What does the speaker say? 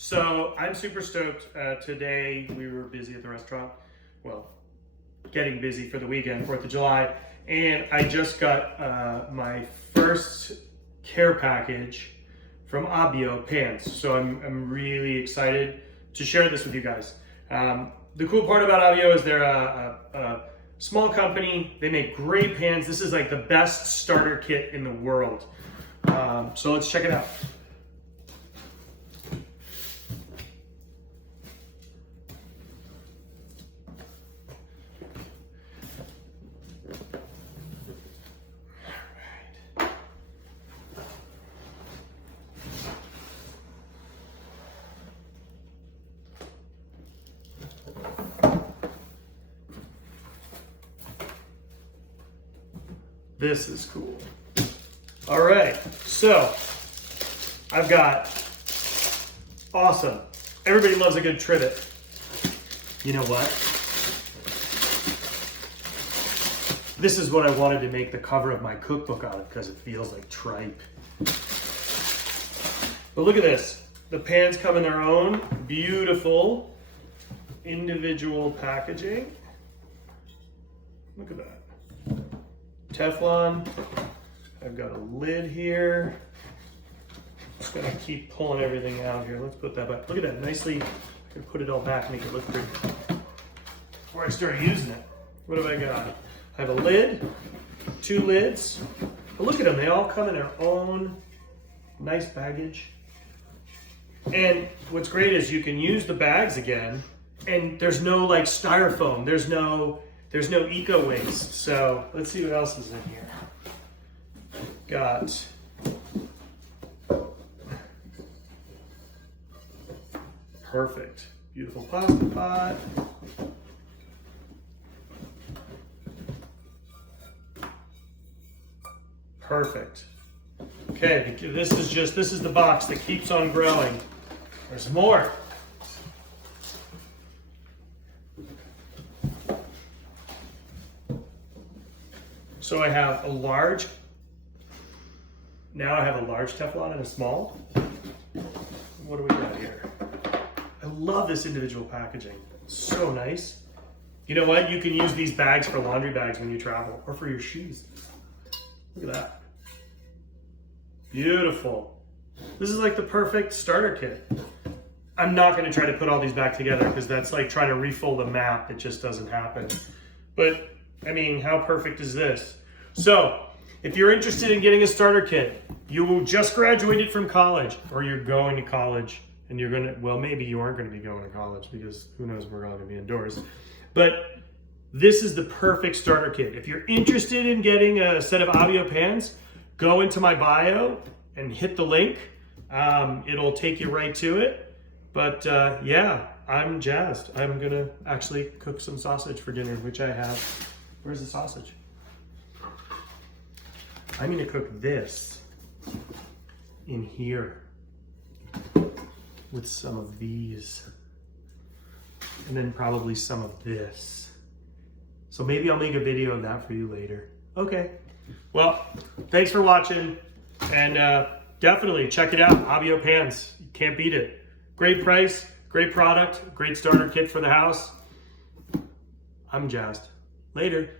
So I'm super stoked. Today we were busy at the restaurant. Well, getting busy for the weekend, 4th of July. And I just got my first care package from Abbio pants. So I'm really excited to share this with you guys. The cool part about Abbio is they're a small company. They make great pants. This is like the best starter kit in the world. So let's check it out. This is cool. All right, so I've got awesome. Everybody loves a good trivet. You know what? This is what I wanted to make the cover of my cookbook out of because it feels like tripe. But look at this. The pans come in their own beautiful individual packaging. Look at that. Teflon. I've got a lid here. Just gonna keep pulling everything out here. Let's put that back. Look at that, nicely. I can put it all back, make it look pretty. Before I start using it, what have I got? I have a lid, 2 lids. But look at them, they all come in their own nice baggage. And what's great is you can use the bags again, and there's no like styrofoam. There's no eco waste. So let's see what else is in here. Got perfect, beautiful pasta pot. Perfect. Okay, this is the box that keeps on growing. There's more. So I have a large, now I have a large Teflon and a small. What do we got here? I love this individual packaging. It's so nice. You know what? You can use these bags for laundry bags when you travel or for your shoes. Look at that. Beautiful. This is like the perfect starter kit. I'm not going to try to put all these back together because that's like trying to refold a map. It just doesn't happen. But I mean, how perfect is this? So, if you're interested in getting a starter kit, you just graduated from college, or you're going to college, and you're gonna, well, maybe you aren't gonna be going to college because who knows, we're all gonna be indoors. But this is the perfect starter kit. If you're interested in getting a set of Abbio pans, go into my bio and hit the link. It'll take you right to it. But yeah, I'm jazzed. I'm gonna actually cook some sausage for dinner, which I have. Where's the sausage? I'm gonna cook this in here with some of these and then probably some of this. So maybe I'll make a video of that for you later. Okay, well, thanks for watching, and definitely check it out, Abbio pans. You can't beat it. Great price, great product, great starter kit for the house. I'm jazzed. Later.